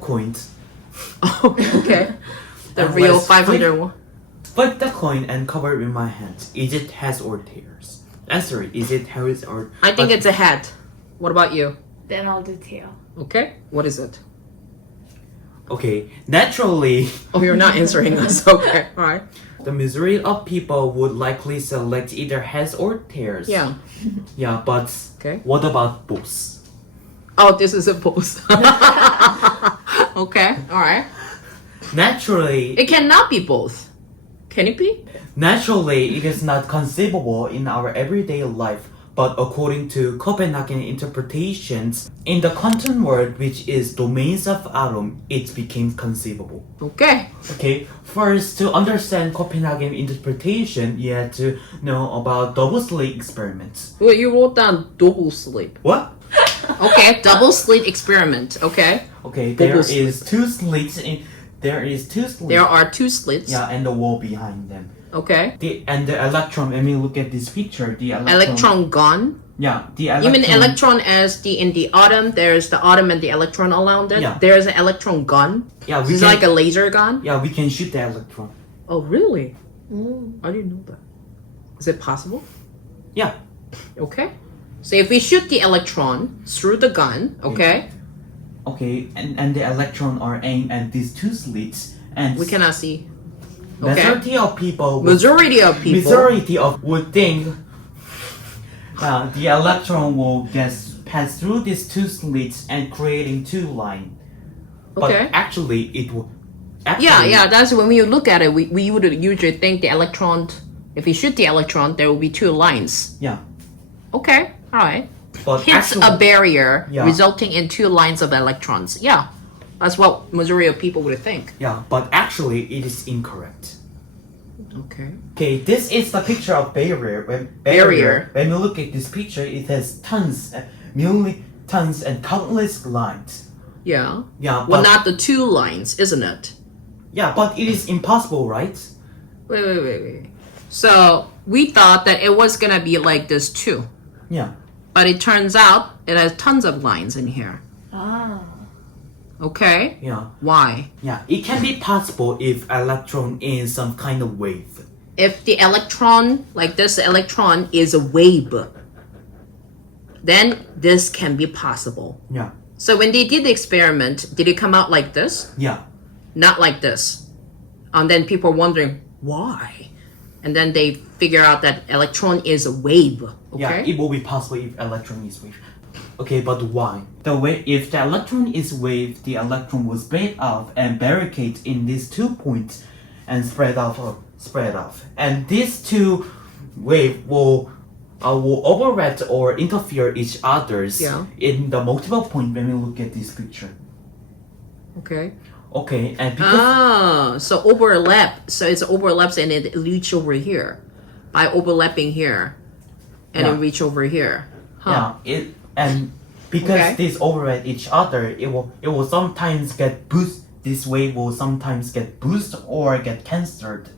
coins. Oh, okay. The And real let's 500 one. Flip the coin and cover it with my hands. Is it heads or tails? Answer it. Is it heads or... I think it's a head. What about you? Then I'll do tail. Okay. What is it? Okay, naturally, Oh, you're not answering us. Okay. All right. the majority of people would likely select either heads or tails. Yeah. Yeah, but Okay. what about both? Oh, this is a pose. Okay. All right. Naturally, It cannot be both. Can it be? naturally, it is not conceivable in our everyday life, but according to Copenhagen interpretations, in the quantum world, which is domains of atom, it became conceivable. Okay. Okay, first, to understand Copenhagen interpretation, you have to know about double slit experiments. Well, you wrote down double slit. What? Okay. Double slit experiment. Okay. Okay, Double there slit. is two slits in. There is two slits. There are two slits. Yeah, and the wall behind them. Okay. The electron. Let me look at this picture. The Electron gone. Yeah, the You electron. mean electron as in the atom? There's the atom and the electron around it. Yeah. There's an electron gun. Yeah, we It's can. like a laser gun. Yeah, we can shoot the electron. Oh, really? I didn't know that. Is it possible? Yeah. Okay. So if we shoot the electron through the gun, okay, Okay, and the electron are aimed at these two slits, and we cannot see. Okay. majority of people. Majority of people. Majority of would think the electron will just pass through these two slits and creating two lines. But Okay. actually, it will. Yeah. That's when you look at it. We would usually think the electron. If we shoot the electron, there will be two lines. Yeah. Okay. All right. But Hits actually, a barrier Yeah. resulting in two lines of electrons. Yeah. That's what majority of people would think. yeah, but actually, it is incorrect. Okay. Okay, this is the picture of barrier. Barrier. When you look at this picture, it has tons, million tons, and countless lines. Yeah. Yeah, Well, but not the two lines, isn't it? yeah, but it is impossible, right? Wait. So we thought that it was gonna be like this too, Yeah. but it turns out it has tons of lines in here. Ah. Okay. Yeah. Why? Yeah, it can be possible if electron is some kind of wave. If the electron, like this electron, is a wave, then this can be possible. Yeah. So when they did the experiment, did it come out like this? Yeah. Not like this. And then people are wondering why. And then they figure out that electron is a wave. Okay. Yeah, it will be possible if electron is wave. Okay, but why? If the electron is wave, the electron will spread off and barricade in these 2 points and spread off. And these two wave will overlap or interfere each others in the multiple point when we look at this picture. Okay. Okay, and because So overlap. So it overlaps and it reach over here. By overlapping here. And Yeah. it reach over here. Huh. yeah, because Okay. these overlap each other, it will sometimes get boost. This wave will sometimes get boost or get cancelled.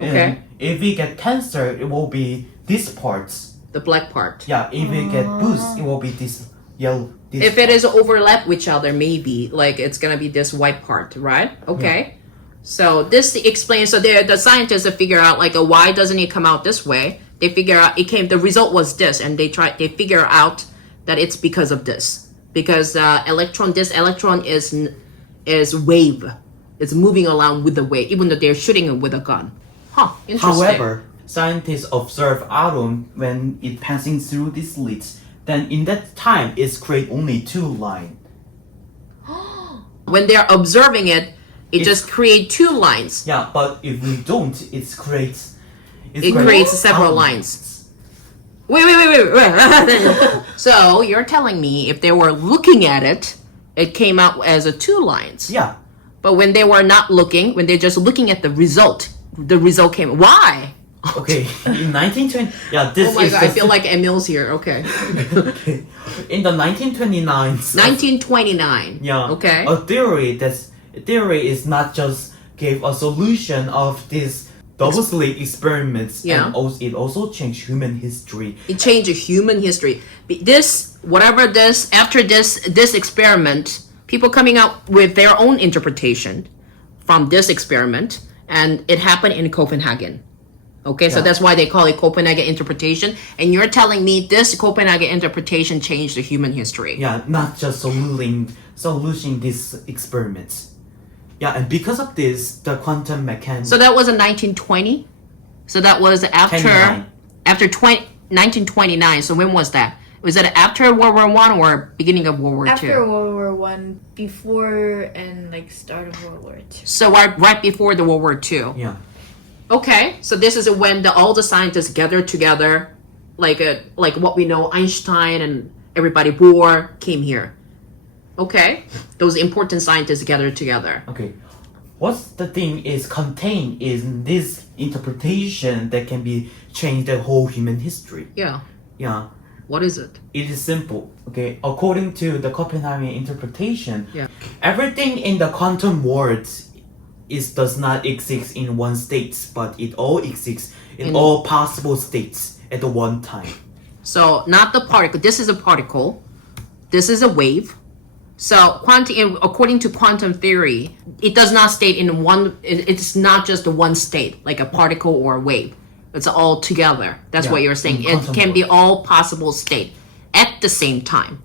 Okay. And if we get cancelled, it will be these parts. The black part. Yeah, if we get boost, it will be this yellow. This If it is overlap with each other, maybe like it's gonna be this white part, right? Okay. So this explains. So the scientists have figured out like why doesn't it come out this way? They figure out the result was this, and they figure out that it's because of this, because this electron is wave. It's moving around with the wave, even though they're shooting it with a gun. Huh? Interesting. However, scientists observe atom when it passing through these slits. Then in that time, it's create only two lines. when they're observing it, it just creates two lines. Yeah, but if we don't, it creates Several lines. Wait. So you're telling me if they were looking at it, it came out as two lines. Yeah. But when they were not looking, when they're just looking at the result came. Why? Okay. In 1920, yeah, this Oh my is. god, I feel like Emil's here. Okay. Okay. In the 1929. 1929. Yeah. Okay. A theory is not just gave a solution of this double slit experiments, Yeah. and it also changed human history. It changed human history. After this experiment, people coming up with their own interpretation from this experiment, and it happened in Copenhagen. Okay, so that's why they call it Copenhagen interpretation. And you're telling me this Copenhagen interpretation changed the human history. Yeah, not just solutioning these experiments. Yeah, and because of this, the quantum mechanics. So that was in 1920. So that was after 1929. So when was that? Was it after World War I or beginning of World War II? After World War I, before and like start of World War II. So right before the World War II. Yeah. Okay, so this is when all the scientists gathered together, like what we know, Einstein and everybody, Bohr came here. Okay, those important scientists gathered together. Okay, what's the thing is contained in this interpretation that can be changed the whole human history? Yeah. Yeah. What is it? It is simple. Okay, according to the Copenhagen interpretation, Yeah. everything in the quantum world does not exist in one state, but it all exists in all possible states at the one time. So not the particle. This is a particle. This is a wave. So according to quantum theory, it does not state in one. It's not just the one state, like a particle or a wave. It's all together. That's what you're saying. It can be all possible state at the same time.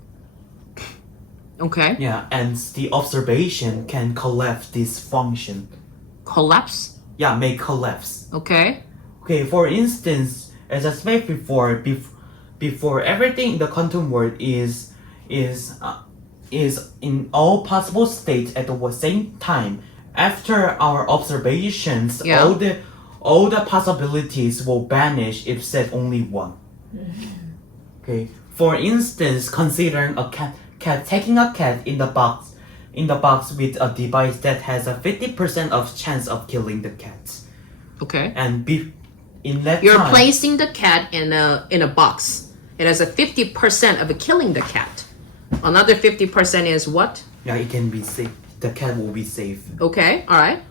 Okay. Yeah, and the observation can collapse this function. Collapse. Yeah, may collapse. Okay. Okay, for instance, as I said before, before everything in the quantum world is in all possible states at the same time. After our observations, all the possibilities will vanish if set only one. Okay. For instance, considering a cat taking a cat in the box with a device that has a 50% of chance of killing the cat. Okay. And in that You're time, placing the cat in a box. It has a 50% of killing the cat. Another 50% is what? yeah, it can be safe. The cat will be safe. Okay. All right.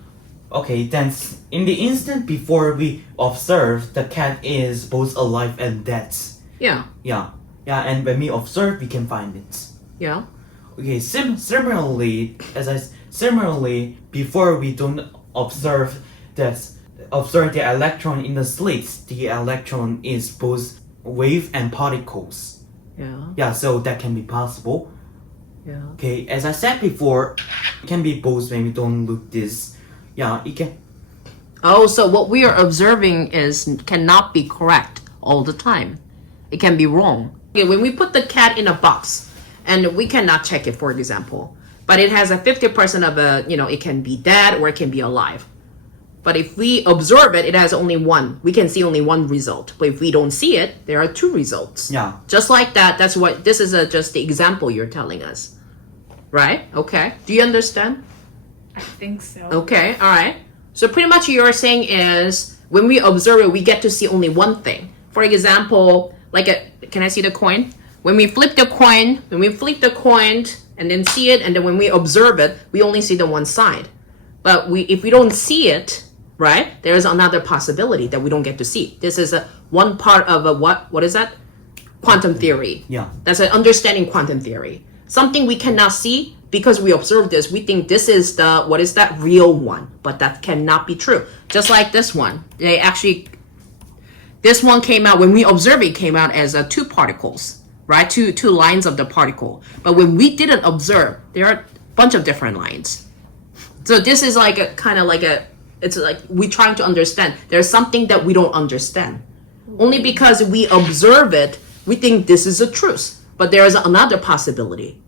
Okay, then in the instant before we observe, the cat is both alive and dead. Yeah. Yeah, and when we observe, we can find it. Yeah. Okay, similarly, before we don't observe the electron in the slits, the electron is both wave and particles. Yeah. Yeah, so that can be possible. Yeah. Okay, as I said before, it can be both when we don't look this. Yeah, it can. Oh, so what we are observing cannot be correct all the time. It can be wrong. Okay, when we put the cat in a box, and we cannot check it, for example, but it has a 50% of it can be dead or it can be alive. But if we observe it, it has only one. We can see only one result. But if we don't see it, there are two results. Yeah. Just like that. That's what this is. Just the example you're telling us, right? Okay. Do you understand? I think so. Okay, all right. So pretty much you're saying is when we observe it, we get to see only one thing. For example, can I see the coin? When we flip the coin and then see it, and then when we observe it, we only see the one side. But if we don't see it, right, there is another possibility that we don't get to see. This is one part of what is that? Quantum theory. Yeah. That's an understanding quantum theory. Something we cannot see. Because we observe this, we think this is the real one, but that cannot be true. Just like this one, this one came out when we observe it came out as two particles, right? Two lines of the particle. But when we didn't observe, there are a bunch of different lines. So this is it's like we're trying to understand. There's something that we don't understand. Only because we observe it, we think this is the truth. But there is another possibility.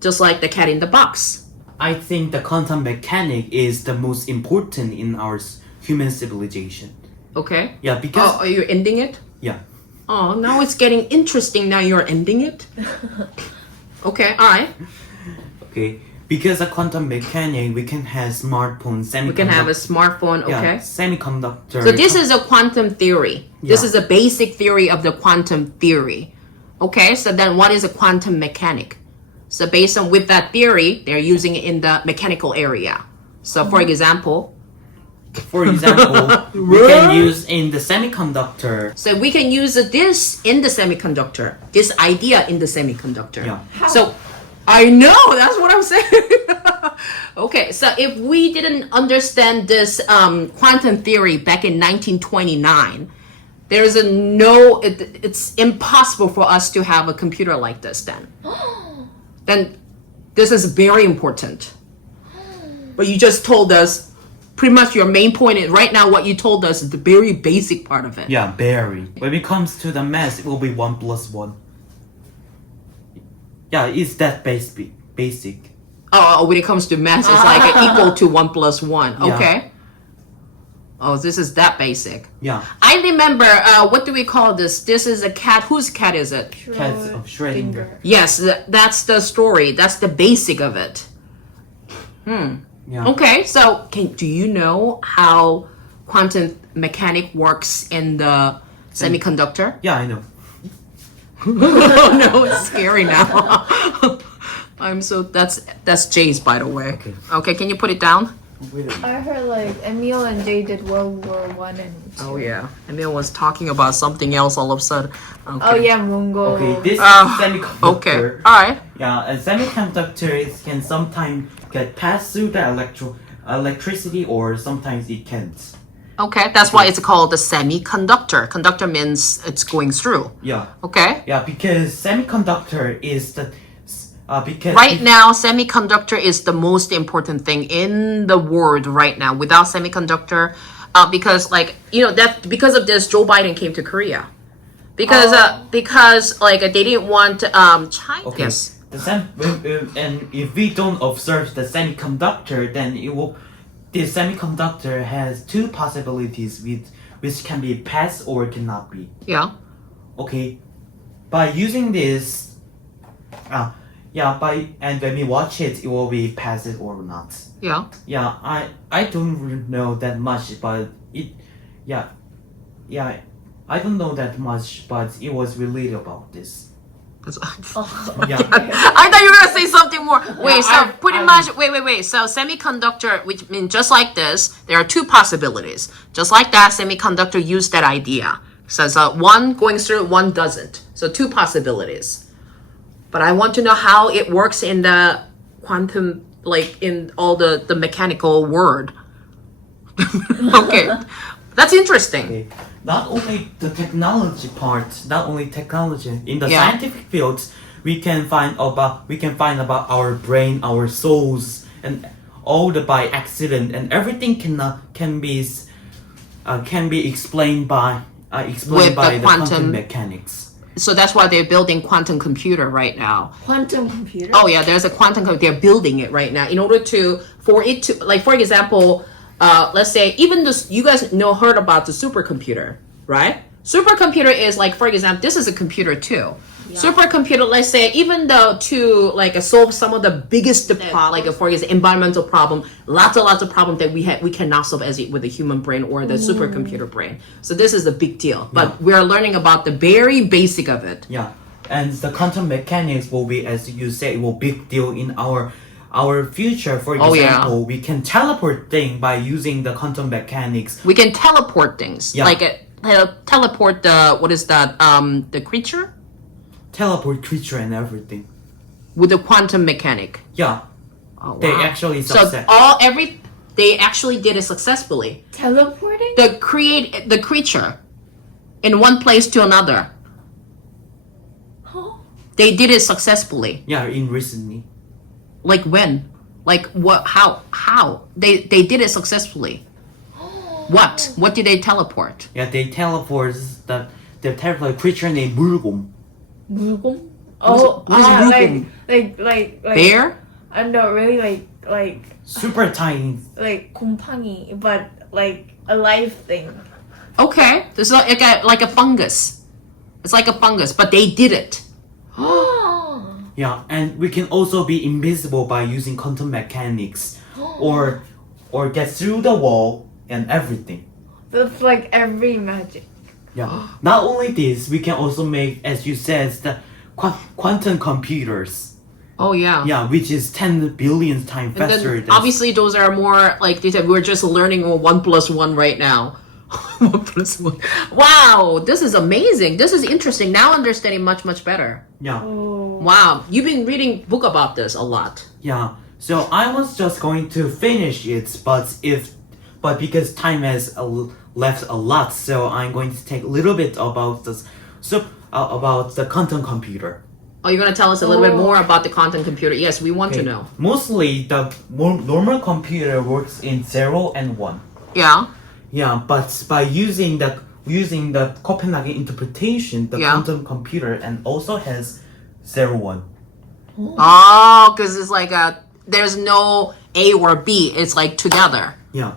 Just like the cat in the box. I think the quantum mechanic is the most important in our human civilization. Okay. Yeah, because... Oh, are you ending it? Yeah. Oh, now it's getting interesting. Now you're ending it? Okay, all right. Okay, because of quantum mechanic, we can have smartphones, semiconductor... We can have a smartphone, okay. Yeah, semiconductor... So this is a quantum theory. This is a basic theory of the quantum theory. Okay, so then what is a quantum mechanic? So based on with that theory, they're using it in the mechanical area. So for example, we can use in the semiconductor. So we can use this in the semiconductor, this idea in the semiconductor. Yeah. How? So I know, that's what I'm saying. Okay, so if we didn't understand this quantum theory back in 1929, there's it's impossible for us to have a computer like this then. Then this is very important. But you just told us pretty much your main point is right now what you told us is the very basic part of it. Yeah, very. When it comes to the math, it will be 1 plus 1. Yeah, it's that basic. Oh, when it comes to math, it's like equal to 1 plus 1. Yeah. Okay. Oh, this is that basic. Yeah. I remember, what do we call this? This is a cat. Whose cat is it? Cats of Schrödinger. Yes, that's the story. That's the basic of it. Yeah. Okay, so do you know how quantum mechanics works in the semiconductor? Yeah, I know. Oh no, it's scary now. That's Jay's, by the way. Okay, can you put it down? I heard like Emil and Jay did World War One and two. Oh yeah, Emil was talking about something else all of a sudden. Okay. Oh yeah, Mongol. Okay, this is semiconductor. Okay, alright. Yeah, and semiconductors can sometimes get passed through the electricity, or sometimes it can't. Okay, that's why it's called the semiconductor. Conductor means it's going through. Yeah. Okay. Yeah, because semiconductor is the because Right now, semiconductor is the most important thing in the world right now. Without semiconductor, because because of this, Joe Biden came to Korea, because like they didn't want China. Okay. Yes. And if we don't observe the semiconductor, then the semiconductor has two possibilities which can be passed or cannot be. Yeah. Okay, by using this, and when we watch it, it will be passive or not. Yeah. Yeah, I don't really know that much, but I don't know that much, but it was related about this. Yeah. I thought you were gonna say something more. Wait, wait. So semiconductor, which means just like this, there are two possibilities. Just like that, semiconductor used that idea. So one going through, one doesn't. So two possibilities. But I want to know how it works in the quantum, like in all the mechanical world. Okay, that's interesting. Okay. Not only the technology part, in the scientific fields, we can find about our brain, our souls, and all the by accident, and everything can be explained by the quantum mechanics. So that's why they're building quantum computer right now. Quantum computer? Oh yeah, there's a quantum computer. They're building it right now in order for it to, like, for example, let's say even this, you guys heard about the supercomputer, right? Supercomputer is like, for example, this is a computer too. Yeah. Supercomputer, let's say, even though to solve some of the biggest like for example, environmental problem, lots of problems that we cannot solve with the human brain or the supercomputer brain. So this is a big deal. But we're learning about the very basic of it. Yeah, and the quantum mechanics will be, as you say, it will big deal in our future. For example, we can teleport things by using the quantum mechanics. We can teleport things. Yeah. Like teleport what is that? The creature? Teleport creature and everything. With the quantum mechanic. Yeah. Oh, wow. They actually they actually did it successfully. Teleporting? The creature in one place to another. Huh? They did it successfully. Yeah, in recently. Like when? Like what? How? They did it successfully. What? What did they teleport? Yeah, they teleport the teleport creature named 물곰. 물곰? What is 물곰? Like Bear? I know, really like super tiny. like 곰팡이, but like a live thing. Okay, there's like a fungus. It's like a fungus, but they did it. Yeah, and we can also be invisible by using quantum mechanics, or get through the wall and everything. That's like every magic. Yeah. Not only this, we can also make, as you said, the quantum computers. Oh yeah. Yeah, which is 10 billion times And faster then than. obviously those are more like they said. We're just learning 1 plus 1 right now. 1 plus 1. Wow, this is amazing. This is interesting. Now understanding much better. Yeah. Oh. Wow, you've been reading book about this a lot. Yeah. So I was just going to finish it, but because time has left a lot, so I'm going to take a little bit about this. So about the quantum computer. Oh, you're gonna tell us a little bit more about the quantum computer? Yes, we want to know. Mostly the normal computer works in 0 and 1. Yeah. Yeah, but by using the Copenhagen interpretation, the quantum computer and also has 0 1. Oh, because it's like there's no A or B. It's like together. Yeah.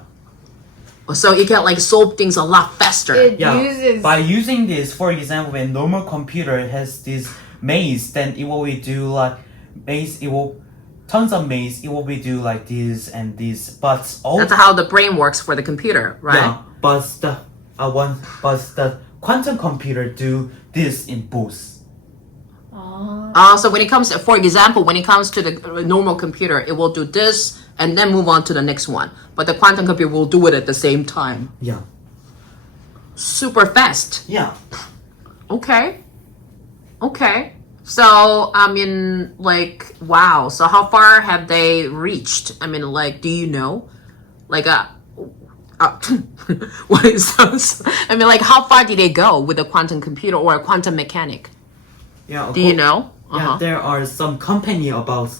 So you can like solve things a lot faster. It Yeah. uses. By using this, for example, when normal computer has this maze, then it will be do like maze. It will tons of maze. It will be do like this and this. But all That's how the brain works for the computer, right? yeah. But the quantum computer do this in both. So when it comes to, for example, when it comes to the normal computer, it will do this and then move on to the next one. But the quantum computer will do it at the same time. Yeah. Super fast. Yeah. Okay. So, I mean, like, wow. So how far have they reached? I mean, like, do you know? Like, what is those? I mean, like, how far did they go with a quantum computer or a quantum mechanic? Yeah. Do you know? Yeah, there are some company about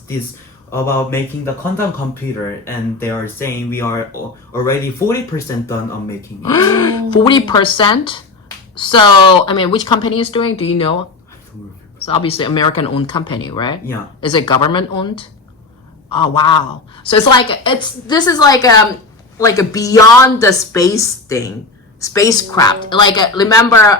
making the quantum computer, and they are saying we are already 40% done on making it. 40%? So, I mean, which company is doing? Do you know? So obviously American-owned company, right? Yeah. Is it government-owned? Oh, wow. So it's like, this is like a beyond the space thing, spacecraft. Like, remember,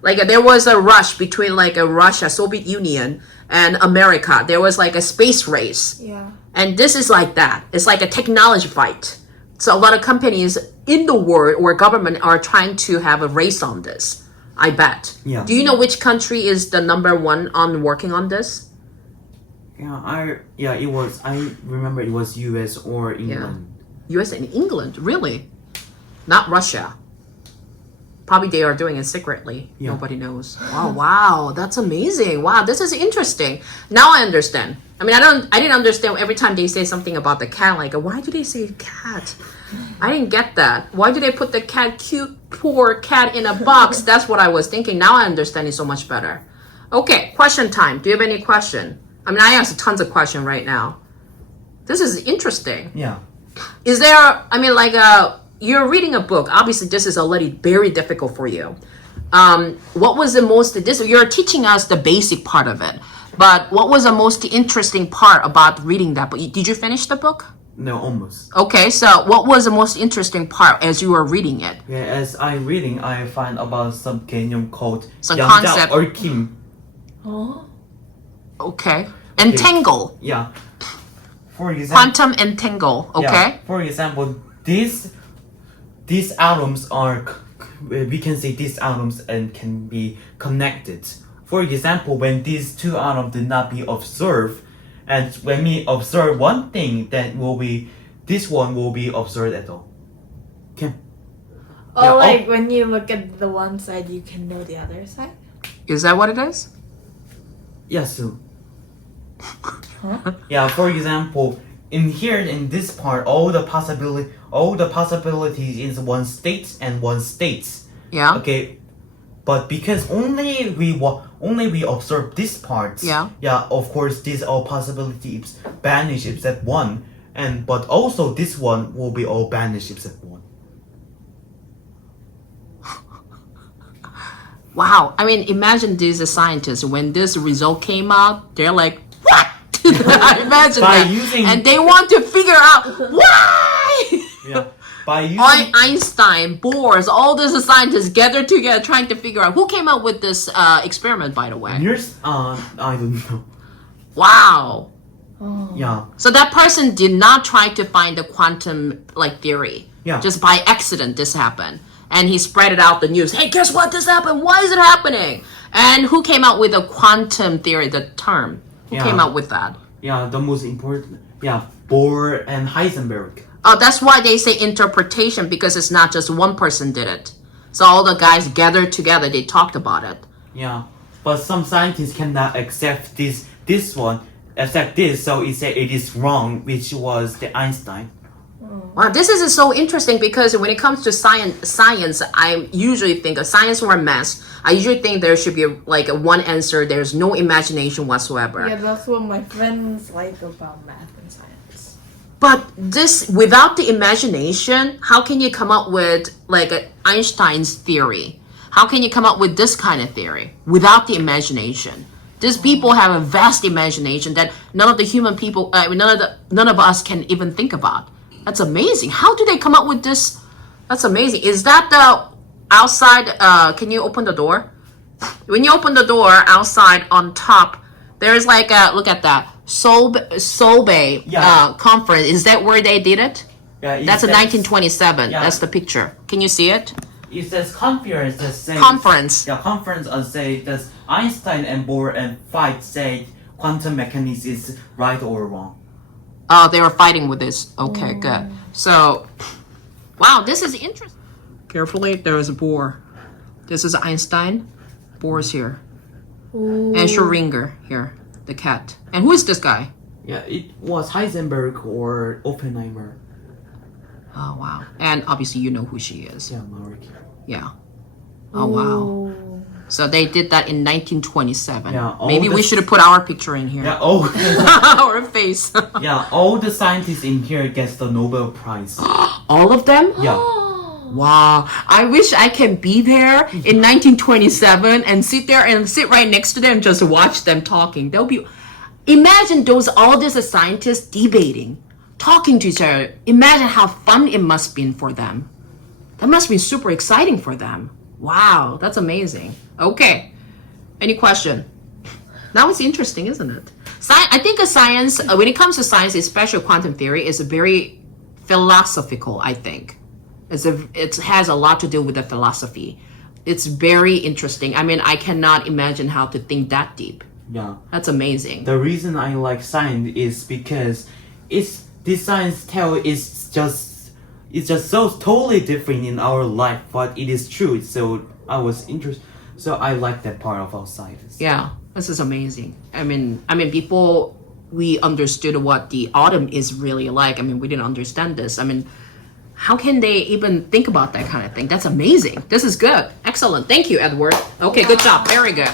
like there was a rush between like a Russia, Soviet Union, and America. There was like a space race. Yeah. And this is like that. It's like a technology fight. So a lot of companies in the world or government are trying to have a race on this, I bet. Yeah. Do you know which country is the number one on working on this? I remember it was US or England. US and England, really? Not Russia. Probably they are doing it secretly. Yeah. Nobody knows. Wow, that's amazing. Wow, this is interesting. Now I understand. I mean, I didn't understand every time they say something about the cat. Like, why do they say cat? I didn't get that. Why do they put the cat, cute, poor cat in a box? That's what I was thinking. Now I understand it so much better. Okay, question time. Do you have any question? I mean, I asked tons of questions right now. This is interesting. Yeah. Is there, I mean, like, you're reading a book. Obviously, this is already very difficult for you. What was the most, you're teaching us the basic part of it, but what was the most interesting part about reading that book? Did you finish the book? No, almost. Okay, so what was the most interesting part as you were reading it? Yeah, as I'm reading, I find about some 개념 called Some 양자 concept. 얽힘. Oh. Okay. Entangle. Yeah. For example, Quantum entangle. Okay. yeah, for example, these atoms are, we can say these atoms and can be connected. For example, when these two atoms did not be observed, and when we observe one thing, then this one will be observed at all. Okay. Oh, Yeah, like when you look at the one side, you can know the other side? Is that what it is? Yes. So. Yeah. For example, in here in this part, all the possibilities is one state and one state. Yeah. Okay. But because only we observe this part, Yeah. yeah, of course, these all possibilities vanish except one, but also this one will be all vanished except one. Wow. I mean, imagine these scientists, when this result came out, they're like, what? I imagine By that. using- And they want to figure out why. Yeah. By using Einstein, Bohr, all these scientists gathered together trying to figure out who came up with this experiment, by the way. I don't know. Wow. Yeah. So that person did not try to find the quantum theory. Yeah. Just by accident this happened. And he spread it out the news. Hey, guess what? This happened. Why is it happening? And who came out with the quantum theory, the term? Who Yeah. came out with that? Yeah, the most important. Yeah, Bohr and Heisenberg. Oh, that's why they say interpretation, because it's not just one person did it. So all the guys gathered together, they talked about it. Yeah, but some scientists cannot accept this one, accept this, so it say it is wrong, which was the Einstein. Wow, this is so interesting because when it comes to science, I usually think of science or math. I usually think there should be like a one answer. There's no imagination whatsoever. Yeah, that's what my friends like about math and science. But this, without the imagination, how can you come up with like Einstein's theory? How can you come up with this kind of theory without the imagination? These people have a vast imagination that none of the human people, none of us can even think about. That's amazing. How do they come up with this? That's amazing. Is that the outside? Can you open the door? When you open the door outside on top, there's like a, look at that. Sobe conference. Is that where they did it? Yeah, That's a 1927. Yeah. That's the picture. Can you see it? It says conference. That says, Conference. Yeah, conference say that Einstein and Bohr and Fight say quantum mechanics is right or wrong. Oh, they were fighting with this. Okay, good. So, wow, this is interesting. Carefully, there is Bohr. This is Einstein. Bohr's here. Ooh. And Schrödinger here, the cat. And who is this guy? Yeah, it was Heisenberg or Oppenheimer. Oh, wow. And obviously you know who she is. Yeah, Marie. Yeah. Oh, wow. So they did that in 1927. Yeah, Maybe we should have put our picture in here. Yeah, all Our face. yeah, all the scientists in here gets the Nobel Prize. All of them? Yeah. Wow. I wish I can be there in 1927 and sit there and sit right next to them, just watch them talking. They'll be. Imagine all these scientists debating, talking to each other. Imagine how fun it must be for them. That must be super exciting for them. Wow, that's amazing. Okay. Any question? That was interesting, isn't it? I think science, when it comes to science, especially quantum theory, is very philosophical, I think. It has a lot to do with the philosophy. It's very interesting. I mean, I cannot imagine how to think that deep. Yeah. That's amazing. The reason I like science is because this science tell it's just so totally different in our life, but it is true. So I was interested. So I like that part of our science. Yeah, this is amazing. I mean, before we understood what the autumn is really like, I mean, we didn't understand this. I mean, how can they even think about that kind of thing? That's amazing. This is good. Excellent. Thank you, Edward. Okay, good job. Very good.